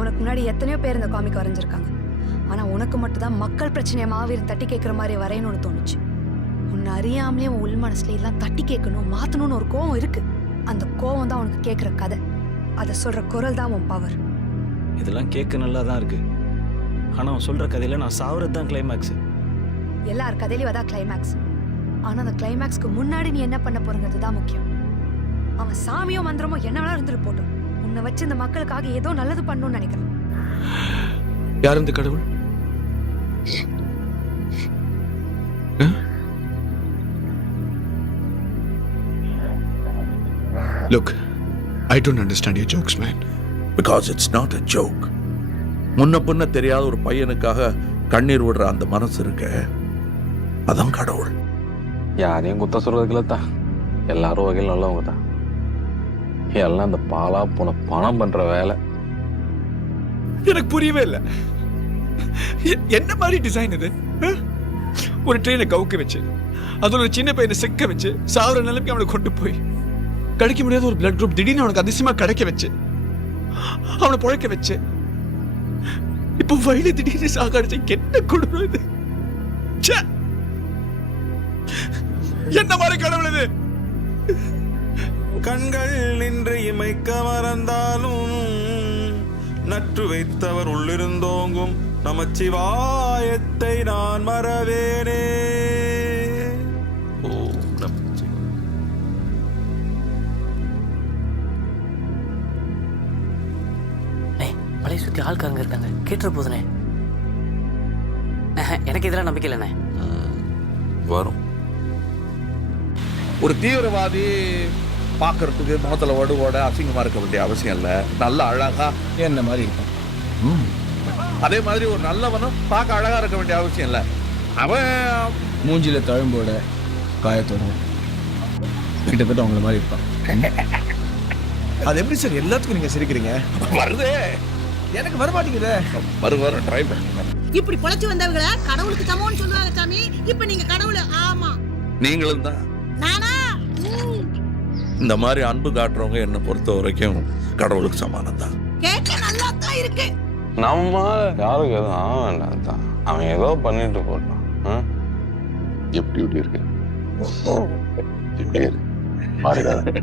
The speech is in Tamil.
உனக்கு முன்னாடி எத்தனையோ பேர் இந்த காமிக் வரைஞ்சிருக்காங்க. ஆனா உனக்கு மட்டும் தான் மக்கள் பிரச்சனையை மாவீரன் தட்டி கேட்குற மாதிரி வரையணும்னு தோணுச்சு. உன்னை அறியாமலே உன் உள் மனசுல எல்லாம் தட்டி கேட்கணும், மாத்தணும்னு ஒரு கோவம் இருக்கு. அந்த கோவம் தான் உனக்கு கேட்குற கதை. அதை சொல்ற குரல் தான் உன் பவர். இதெல்லாம் கேட்க நல்லா தான் இருக்கு. ஆனா அவன் சொல்ற கதையில நான் சாவறது தான் கிளைமேக்ஸ். எல்லார் கதையிலும் அதான் கிளைமேக்ஸ். ஆனா அந்த கிளைமேக்ஸ்க்கு முன்னாடி நீ என்ன பண்ண போறங்கிறது தான் முக்கியம். அவன் சாமியோ மந்திரமோ என்ன வேணா இருந்துட்டு போட்டோம். உன்னை வச்சு இந்த மக்களுக்காக ஏதோ நல்லது பண்ணணும்னு நினைக்கிறேன். யார் இந்த கடவுள்? Look, I don't understand your jokes, man. Because it's not a joke. முன்ன பின்ன தெரியாத ஒரு பையனுக்காக கண்ணீர் விடுற அந்த மனசு இருக்க, அதான் கடவுள். யாரையும் குத்த சொல்றதுக்குல தான், எல்லாரும் வகையில் நல்லவங்க தான். எல்லாம் இந்த பாலா போன பணம் பண்ற வேலை. எனக்கு புரியவே இல்லை. என்ன மாதிரி டிசைன் இது? ஒரு ட்ரெயினை கவுக்க வச்சு, அதுல ஒரு சின்ன பையனை செக்க வச்சு, சாவர நிலைமைக்கு அவனை கொண்டு போய், கிடைக்க முடியாத ஒரு பிளட் குரூப் திடீர்னு அவனுக்கு அதிசயமா கிடைக்க வச்சு, அவனை புழைக்க வச்சு, இப்போ வயல திடீர்னு சாகாடிச்சு. என்ன கொடுமை இது? என்ன மாதிரி கடவுள் இது? கண்கள் நின்று இமைக்க மறந்தாலும் நற்று வைத்தவர் உள்ளிருந்தோங்கும் நமச்சிவாயத்தை நான் மறவேனே. ஓம் நமச்சிவாய. மலையை சுற்றி ஆள்காரங்க இருக்காங்க, கேட்டுற போதுனே. எனக்கு இதெல்லாம் நம்பிக்கை இல்லைண்ணே. வரும். ஒரு தீவிரவாதி பார்க்கறதுக்கு முகத்தில் வடுவோட அசிங்கமாக இருக்க வேண்டிய அவசியம் இல்லை. நல்ல அழகா என்ன மாதிரி இருக்கும். அதே மாதிரி ஒரு நல்லவனும் பார்க்க அழகா இருக்க வேண்டிய அவசியம் இல்லை. அவன் மூஞ்சில தழும்போட காயத்தோட கிட்டத்தட்ட அவங்கள மாதிரி இருப்பான். அது எப்படி சார் எல்லாத்துக்கும் நீங்க சிரிக்கிறீங்க? வருதே, எனக்கு வர மாட்டேங்குதே. வரும் ட்ரை பண்ண. இப்படி பொழைச்சு வந்தவங்கள கடவுளுக்கு சமம்னு சொல்லுவாங்க சாமி. இப்ப நீங்க கடவுள். ஆமா, நீங்களும் தான். நானா? இந்த மாதிரி அன்பு காட்டுறவங்க என்னை பொறுத்த வரைக்கும் கடவுளுக்கு சமானம் தான். கேட்க நல்லா தான் இருக்கு. நம்ம யாருக்கு எதுவும் ஆக வேண்டாம் தான். அவன் ஏதோ பண்ணிட்டு போட்டான். எப்படி இருக்கு? எப்படி இருக்கு?